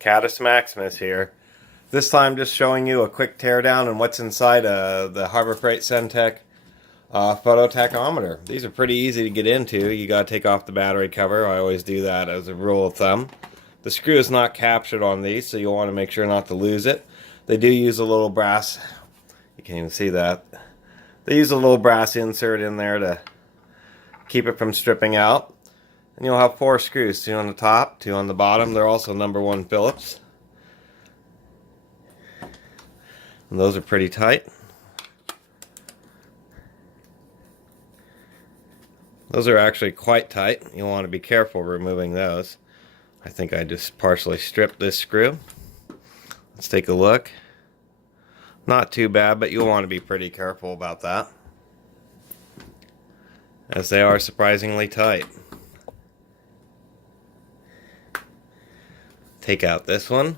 Catus Maximus here. This time just showing you a quick teardown and what's inside the Harbor Freight Cen-Tech photo tachometer. These are pretty easy to get into. You gotta take off the battery cover. I always do that as a rule of thumb. The screw is not captured on these, so you'll want to make sure not to lose it. They do use a little brass, you can't even see that. They use a little brass insert in there to keep it from stripping out. And you'll have 4 screws, 2 on the top, 2 on the bottom. They're also #1 Phillips. And those are pretty tight. Those are actually quite tight. You'll want to be careful removing those. I think I just partially stripped this screw. Let's take a look. Not too bad, but you'll want to be pretty careful about that, as they are surprisingly tight. Take out this one.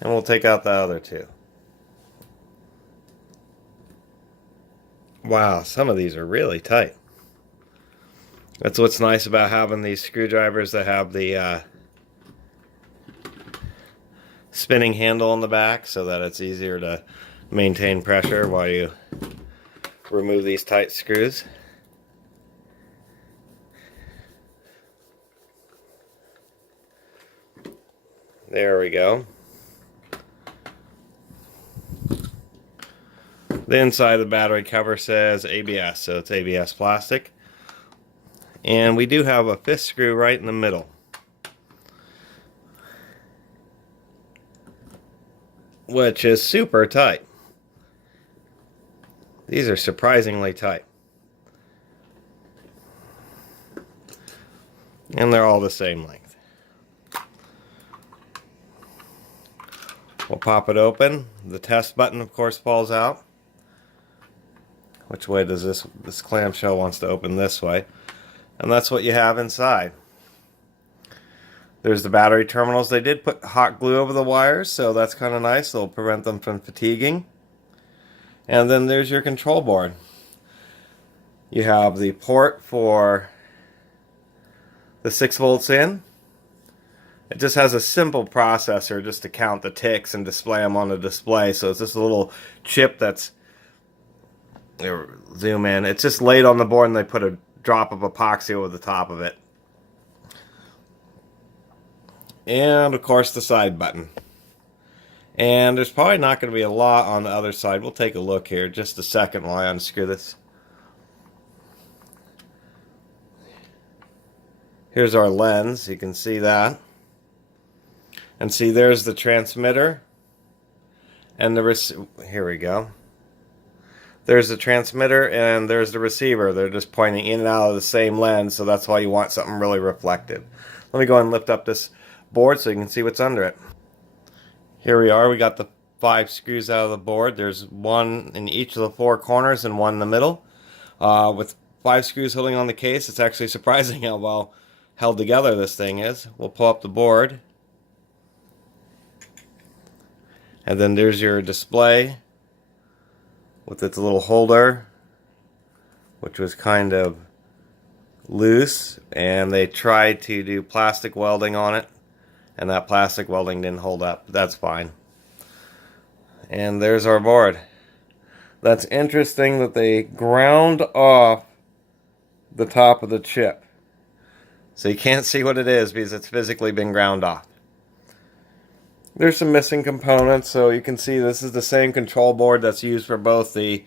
And we'll take out the other 2. Wow, some of these are really tight. That's what's nice about having these screwdrivers that have the spinning handle on the back, so that it's easier to maintain pressure while you remove these tight screws. There we go. The inside of the battery cover says ABS, so it's ABS plastic. And we do have a 5th screw right in the middle, which is super tight. These are surprisingly tight. And they're all the same length. We'll pop it open. The test button, of course, falls out. Which way does this clamshell wants to open? This way. And that's what you have inside. There's the battery terminals. They did put hot glue over the wires, so that's kind of nice. It'll prevent them from fatiguing. And then there's your control board. You have the port for the 6 volts in. It just has a simple processor just to count the ticks and display them on the display. So it's just a little chip that's, zoom in, it's just laid on the board and they put a drop of epoxy over the top of it. And of course the side button. And there's probably not going to be a lot on the other side. We'll take a look here just a second while I unscrew this. Here's our lens, you can see that. And see, there's the transmitter and the here we go. There's the transmitter and there's the receiver. They're just pointing in and out of the same lens, so that's why you want something really reflective. Let me go ahead and lift up this board so you can see what's under it. Here we are. We got the 5 screws out of the board. There's 1 in each of the 4 corners and 1 in the middle. With 5 screws holding on the case, it's actually surprising how well held together this thing is. We'll pull up the board. And then there's your display with its little holder, which was kind of loose, and they tried to do plastic welding on it, and that plastic welding didn't hold up. That's fine. And there's our board. That's interesting that they ground off the top of the chip, so you can't see what it is because it's physically been ground off. There's some missing components, so you can see this is the same control board that's used for both the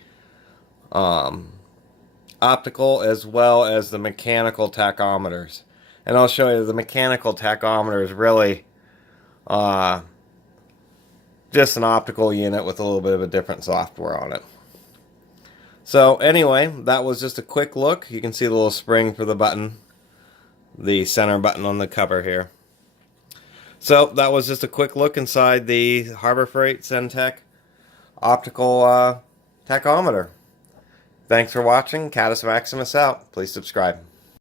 optical as well as the mechanical tachometers. And I'll show you the mechanical tachometer is really just an optical unit with a little bit of a different software on it. So anyway, that was just a quick look. You can see the little spring for the button, the center button on the cover here. So that was just a quick look inside the Harbor Freight Cen-Tech optical tachometer. Thanks for watching. Catus Maximus out. Please subscribe.